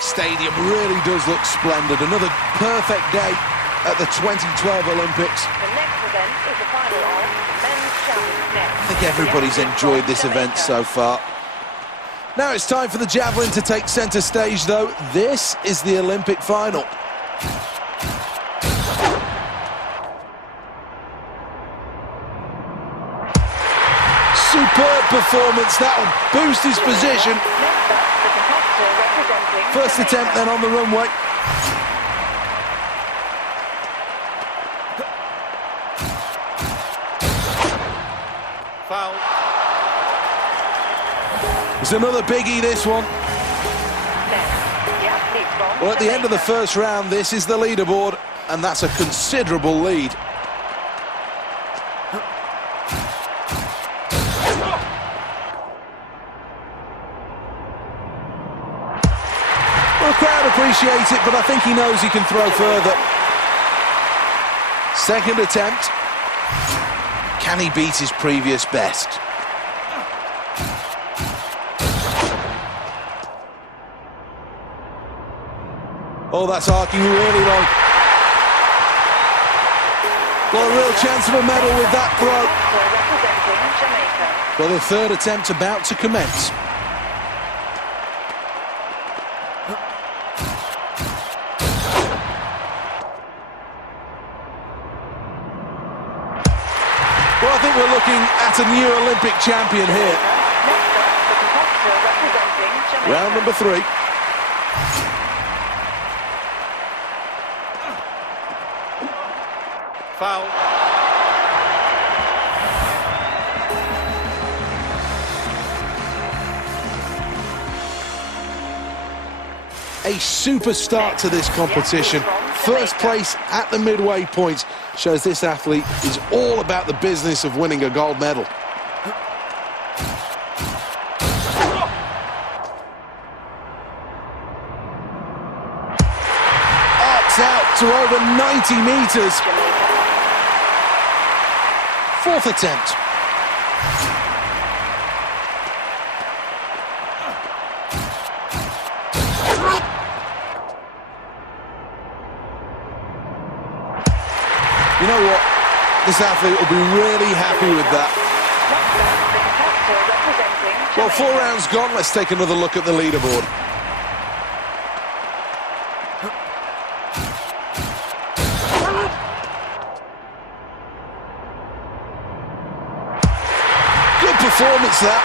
Stadium really does look splendid. Another perfect day at the 2012 Olympics. The next event is the final of men's javelin net. I think everybody's enjoyed this event so far. Now it's time for the javelin to take centre stage, though. This is the Olympic final. Superb performance. That will boost his position. Next up, the competitor representing First attempt then on the runway. Foul. It's another biggie, this one. Well, at the end of the first round, this is the leaderboard, and that's a considerable lead. Well, the crowd appreciates it, but I think he knows he can throw further. Second attempt. Can he beat his previous best? Oh, that's arcing really long. Well, a real chance of a medal with that throw. Well, the third attempt about to commence. Well, I think we're looking at a new Olympic champion here. Round number 3. Foul. A super start to this competition. First place at the midway point shows this athlete is all about the business of winning a gold medal. Arcs out to over 90 meters. Fourth attempt. You know what? This athlete will be really happy with that. Well, 4 rounds gone. Let's take another look at the leaderboard. Good performance, that.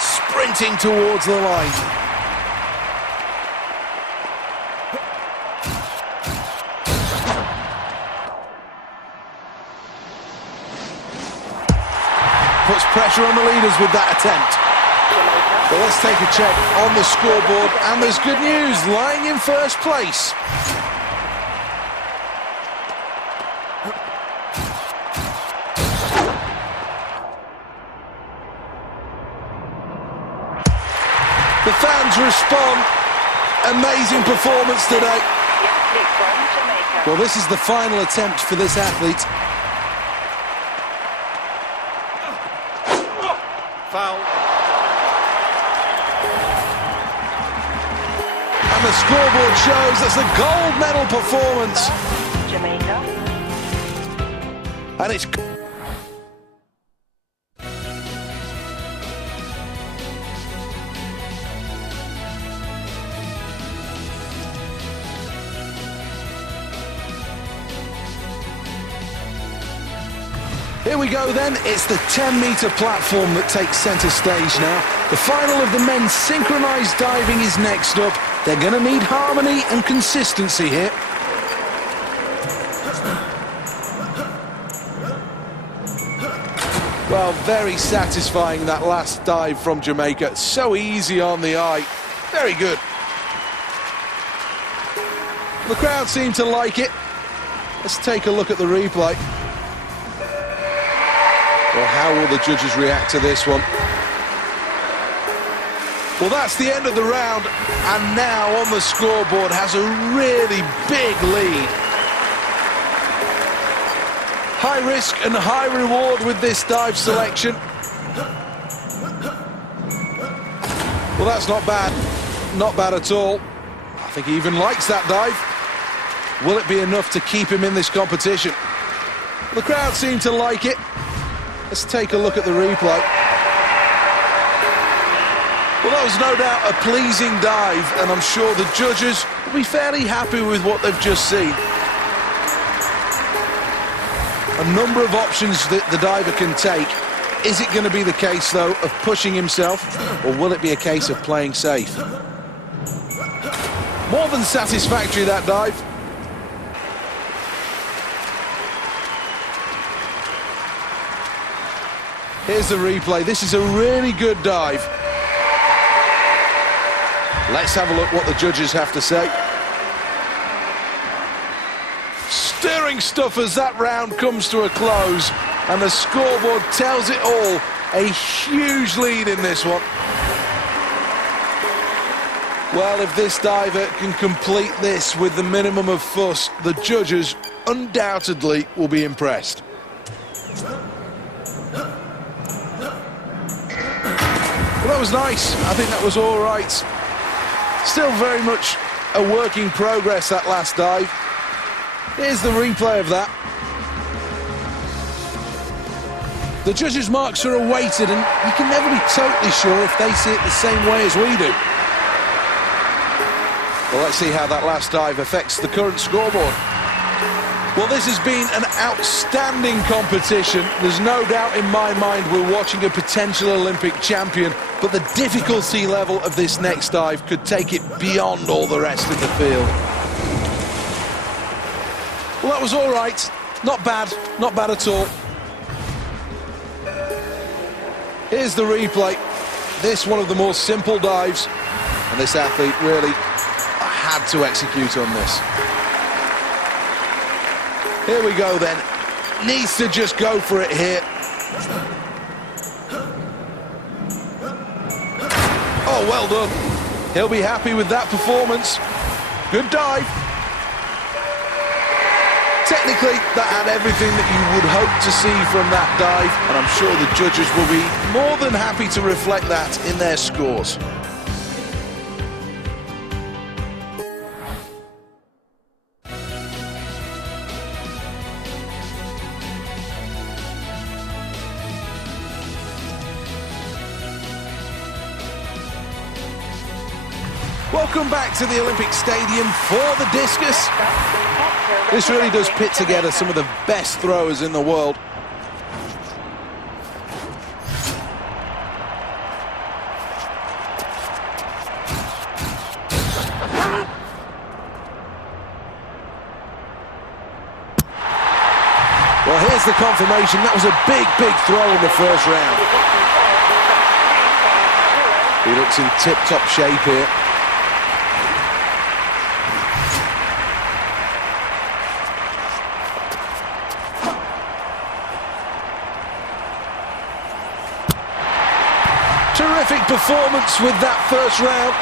Sprinting towards the line. Puts pressure on the leaders with that attempt. Well, let's take a check on the scoreboard, and there's good news, lying in first place. The fans respond. Amazing performance today. Well, this is the final attempt for this athlete. Foul. And the scoreboard shows that's a gold medal performance. Jamaica. And it's... Here we go then, it's the 10-metre platform that takes centre stage now. The final of the men's synchronised diving is next up. They're going to need harmony and consistency here. Well, very satisfying, that last dive from Jamaica. So easy on the eye. Very good. The crowd seem to like it. Let's take a look at the replay. Well, how will the judges react to this one? Well, that's the end of the round, and now on the scoreboard has a really big lead. High risk and high reward with this dive selection. Well, that's not bad. Not bad at all. I think he even likes that dive. Will it be enough to keep him in this competition? The crowd seem to like it. Let's take a look at the replay. Well, that was no doubt a pleasing dive, and I'm sure the judges will be fairly happy with what they've just seen. A number of options that the diver can take. Is it going to be the case, though, of pushing himself, or will it be a case of playing safe? More than satisfactory, that dive. Here's the replay. This is a really good dive. Let's have a look what the judges have to say. Stirring stuff as that round comes to a close, and the scoreboard tells it all. A huge lead in this one. Well, if this diver can complete this with the minimum of fuss, the judges undoubtedly will be impressed. Well, that was nice. I think that was all right. Still very much a work in progress, that last dive. Here's the replay of that. The judges' marks are awaited, and you can never be totally sure if they see it the same way as we do. Well, let's see how that last dive affects the current scoreboard. Well, this has been an outstanding competition. There's no doubt in my mind we're watching a potential Olympic champion, but the difficulty level of this next dive could take it beyond all the rest of the field. Well, that was all right. Not bad at all. Here's the replay. This one of the more simple dives, and this athlete really had to execute on this. Here we go then. Needs to just go for it here. Oh, well done. He'll be happy with that performance. Good dive. Technically, that had everything that you would hope to see from that dive, and I'm sure the judges will be more than happy to reflect that in their scores. Welcome back to the Olympic Stadium for the discus. This really does pit together some of the best throwers in the world. Well, here's the confirmation. That was a big throw in the first round. He looks in tip-top shape here. Terrific performance with that first round.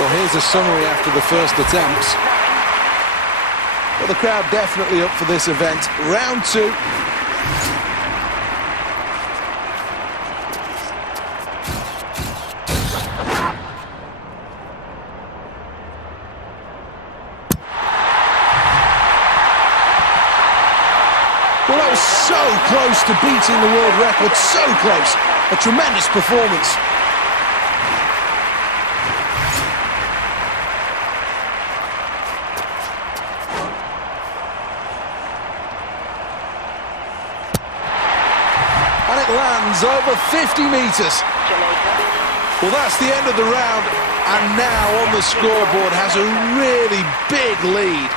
Well, here's a summary after the first attempts. Well, the crowd definitely up for this event. Round two. Well, that was so close to beating the world record, so close. A tremendous performance. And it lands over 50 metres. Well, that's the end of the round, and now on the scoreboard has a really big lead.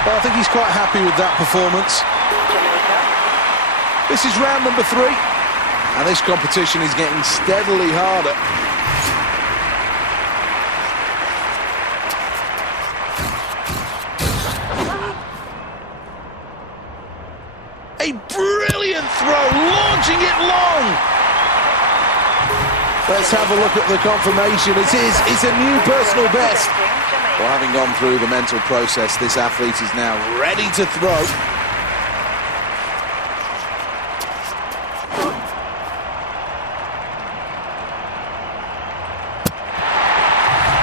Well, I think he's quite happy with that performance. This is round number 3, and this competition is getting steadily harder. A brilliant throw, launching it long. Let's have a look at the confirmation. It's a new personal best. Well, having gone through the mental process, this athlete is now ready to throw.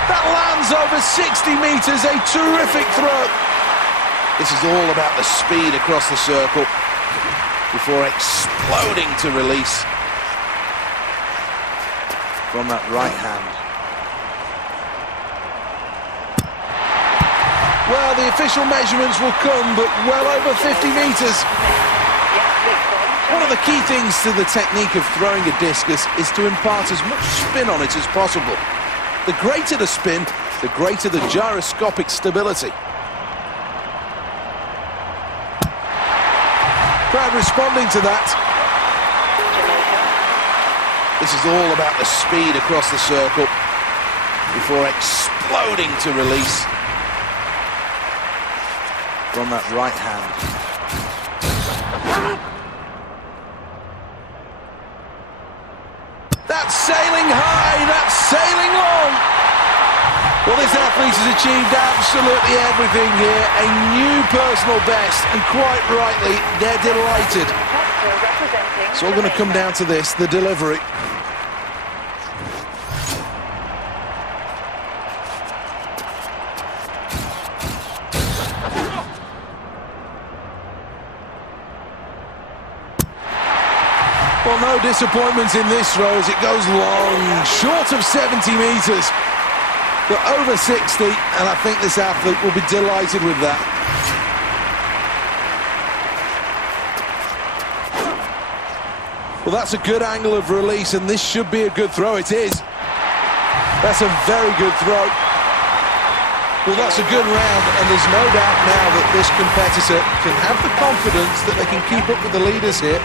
That lands over 60 meters, a terrific throw. This is all about the speed across the circle before exploding to release from that right hand. Well, the official measurements will come, but well over 50 meters. One of the key things to the technique of throwing a discus is to impart as much spin on it as possible. The greater the spin, the greater the gyroscopic stability. Crowd responding to that. This is all about the speed across the circle before exploding to release from that right hand. That's sailing high, that's sailing long. Well, this athlete has achieved absolutely everything here. A new personal best, and quite rightly, they're delighted. It's all going to come down to this, the delivery. Well, no disappointments in this throw as it goes long, short of 70 meters, but over 60, and I think this athlete will be delighted with that. Well, that's a good angle of release, and this should be a good throw. It is. That's a very good throw. Well, that's a good round, and there's no doubt now that this competitor can have the confidence that they can keep up with the leaders here.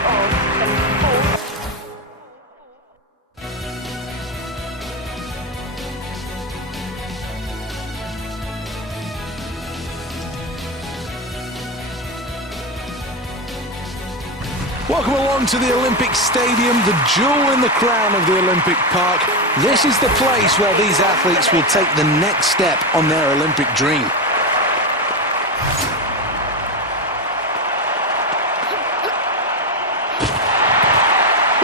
Welcome along to the Olympic Stadium, the jewel in the crown of the Olympic Park. This is the place where these athletes will take the next step on their Olympic dream.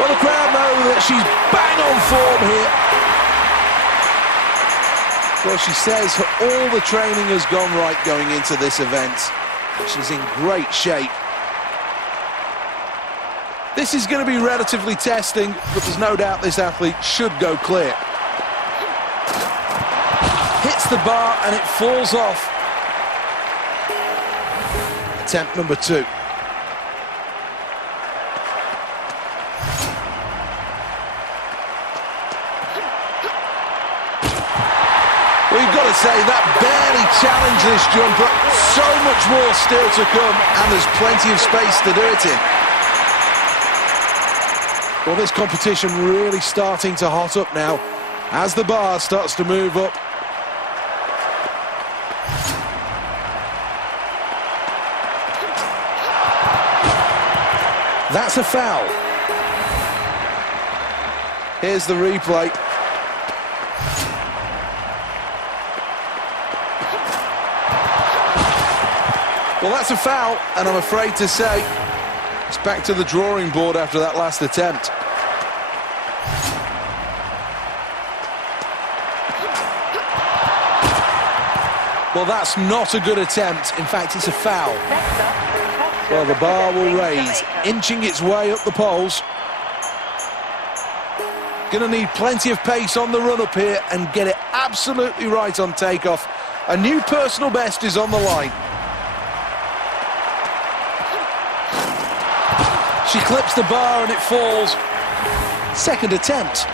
Well, the crowd know that she's bang on form here. Well, she says all the training has gone right going into this event. She's in great shape. This is going to be relatively testing, but there's no doubt this athlete should go clear. Hits the bar and it falls off. Attempt number 2. Well, you've got to say that barely challenged this jumper. So much more still to come, and there's plenty of space to do it in. Well, this competition really starting to hot up now as the bar starts to move up. That's a foul. Here's the replay. Well, that's a foul, and I'm afraid to say it's back to the drawing board after that last attempt. Well, that's not a good attempt. In fact, it's a foul. Well, the bar will raise, inching its way up the poles. Going to need plenty of pace on the run-up here and get it absolutely right on takeoff. A new personal best is on the line. She clips the bar and it falls. Second attempt.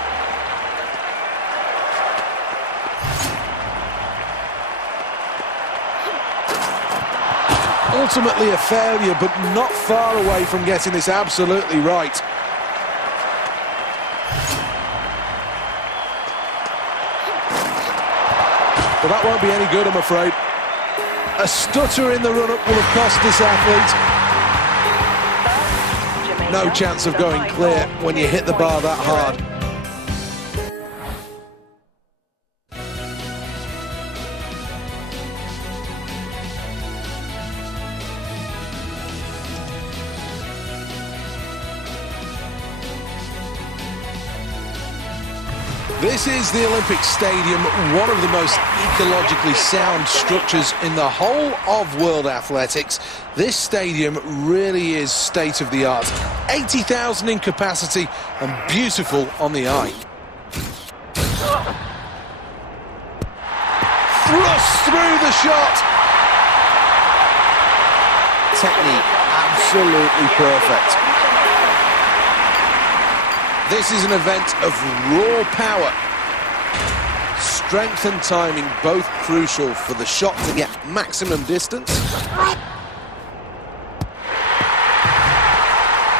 Ultimately a failure, but not far away from getting this absolutely right. Well, that won't be any good, I'm afraid. A stutter in the run-up will have cost this athlete. No chance of going clear when you hit the bar that hard. This is the Olympic Stadium, one of the most ecologically sound structures in the whole of world athletics. This stadium really is state-of-the-art. 80,000 in capacity and beautiful on the eye. Thrust through the shot. Technique absolutely perfect. This is an event of raw power. Strength and timing both crucial for the shot to get maximum distance.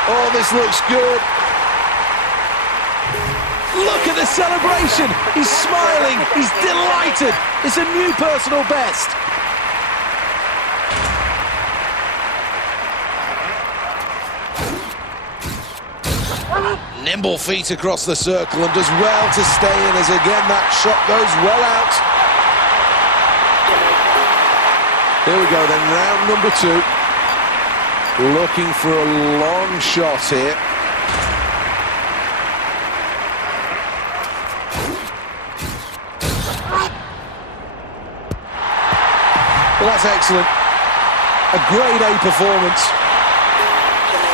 Oh, this looks good. Look at the celebration. He's smiling. He's delighted. It's a new personal best. Nimble feet across the circle and does well to stay in as again that shot goes well out. Here we go then, round number 2. Looking for a long shot here. Well, that's excellent. A grade A performance.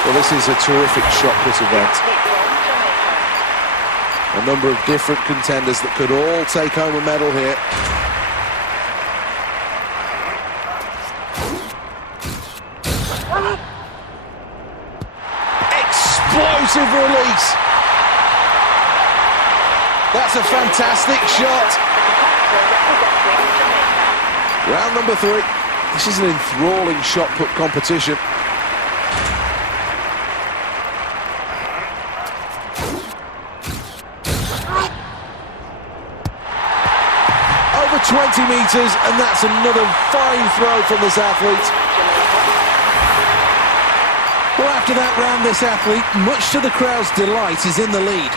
Well, this is a terrific shot put event. A number of different contenders that could all take home a medal here. Explosive release. That's a fantastic shot. Round number 3. This is an enthralling shot put competition. Over 20 metres, and that's another fine throw from this athlete. Well, after that round, this athlete, much to the crowd's delight, is in the lead.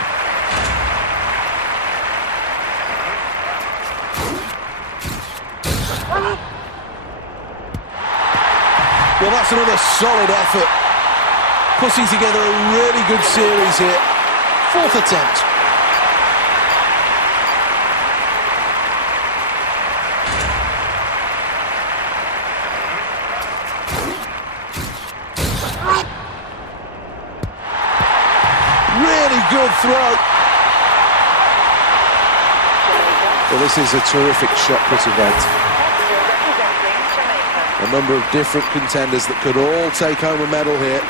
Well, that's another solid effort. Putting together a really good series here. 4th attempt. Really good throw. Well, this is a terrific shot put event. A number of different contenders that could all take home a medal here.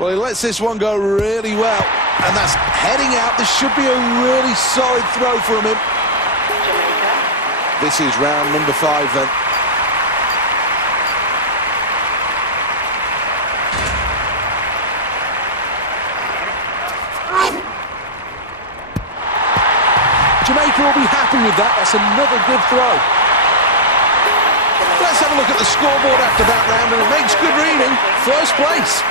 Well, he lets this one go really well, and that's heading out. This should be a really solid throw from him. This is round number 5 then. Jamaica will be happy with that. That's another good throw. Let's have a look at the scoreboard after that round, and it makes good reading. First place.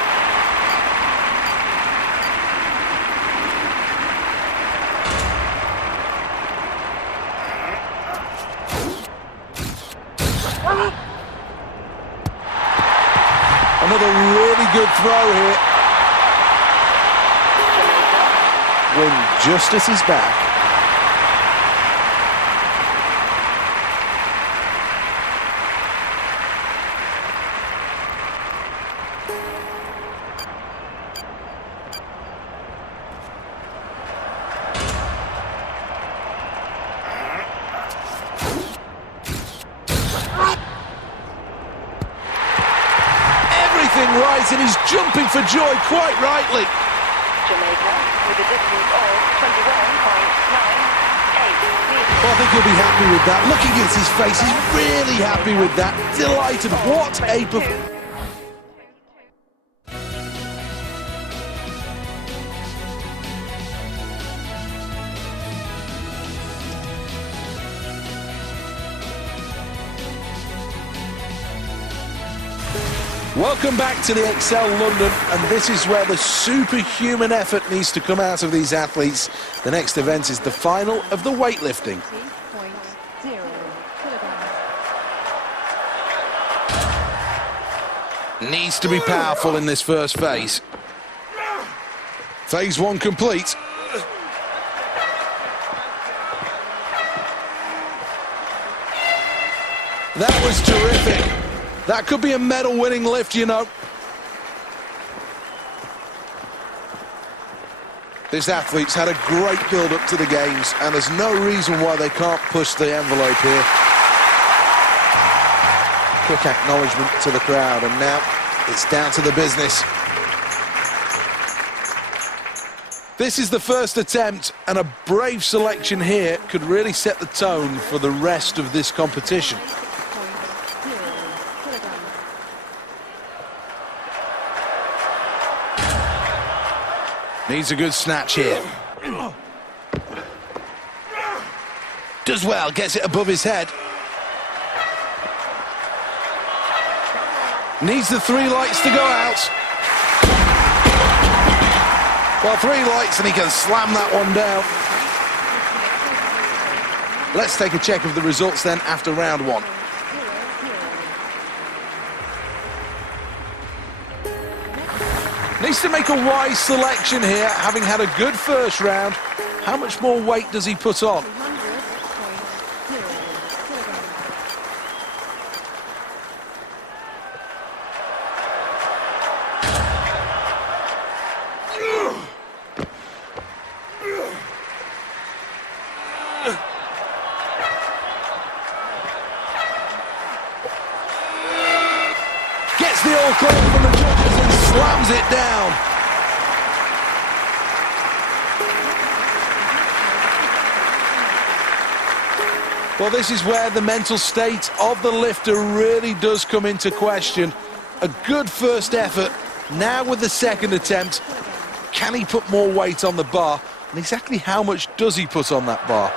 Another really good throw here. When justice is back. Right, and he's jumping for joy quite rightly. Jamaica with a distance of 21.98 meters. Well, I think he'll be happy with that. Looking at his face, he's really happy with that. Delighted. What a performance. Welcome back to the Excel London, and this is where the superhuman effort needs to come out of these athletes. The next event is the final of the weightlifting. Needs to be powerful in this first phase. Phase one complete. That was terrific. That could be a medal-winning lift, you know. This athlete's had a great build-up to the games, and there's no reason why they can't push the envelope here. Quick acknowledgement to the crowd, and now it's down to the business. This is the first attempt, and a brave selection here could really set the tone for the rest of this competition. Needs a good snatch here. Does well, gets it above his head. Needs the 3 lights to go out. Well, 3 lights and he can slam that one down. Let's take a check of the results then after round 1. Needs to make a wise selection here, having had a good first round. How much more weight does he put on? Gets the all call from the judges and slams it down. Well, this is where the mental state of the lifter really does come into question. A good first effort. Now with the second attempt, can he put more weight on the bar? And exactly how much does he put on that bar?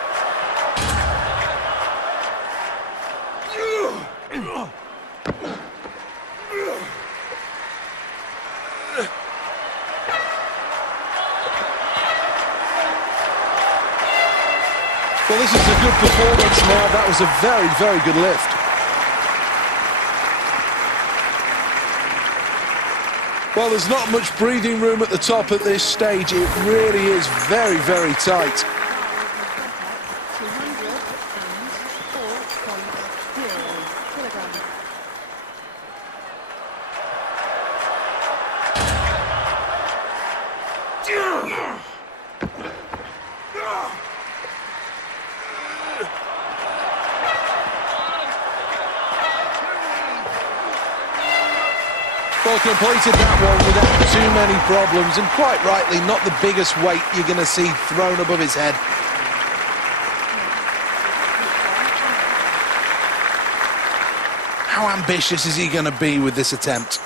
Well, this is a good performance now. That was a very, very good lift. Well, there's not much breathing room at the top at this stage. It really is very, very tight. Well, completed that one without too many problems, and quite rightly, not the biggest weight you're going to see thrown above his head. How ambitious is he going to be with this attempt?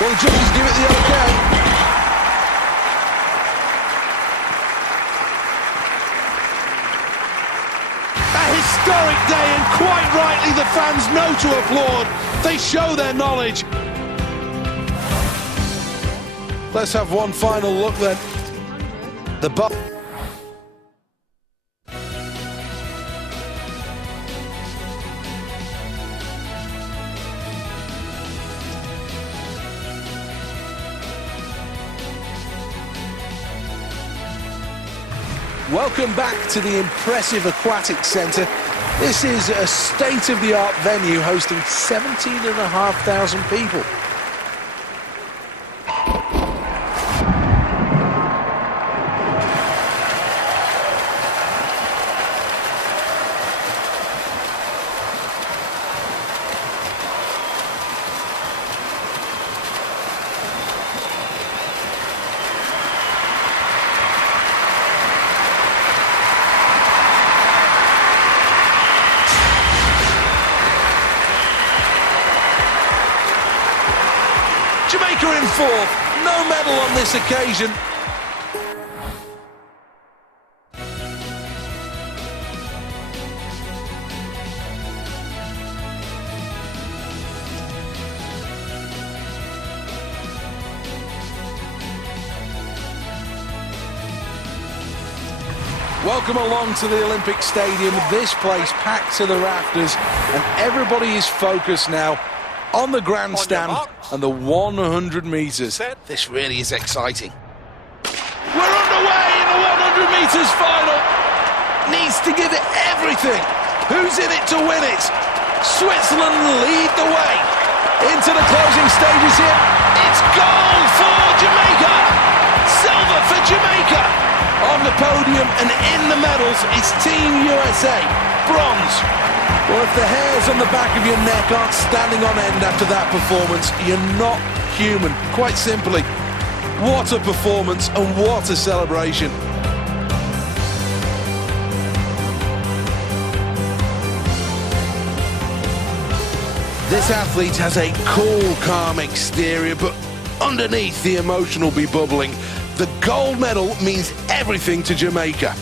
Well, the judges give it the okay. A historic day, and quite rightly the fans know to applaud. They show their knowledge. Let's have one final look then. The bar. Welcome back to the impressive Aquatic Centre. This is a state-of-the-art venue hosting 17,500 people. Jamaica in fourth, no medal on this occasion. Welcome along to the Olympic Stadium. This place packed to the rafters, and everybody is focused now on the grandstand and the 100 metres. This really is exciting. We're underway in the 100 metres final. Needs to give it everything. Who's in it to win it? Switzerland lead the way into the closing stages here. It's gold for Jamaica. Silver for Jamaica. On the podium and in the medals, it's Team USA. Bronze. Well, if the hairs on the back of your neck aren't standing on end after that performance, you're not human. Quite simply, what a performance and what a celebration. This athlete has a cool, calm exterior, but underneath the emotion will be bubbling. The gold medal means everything to Jamaica.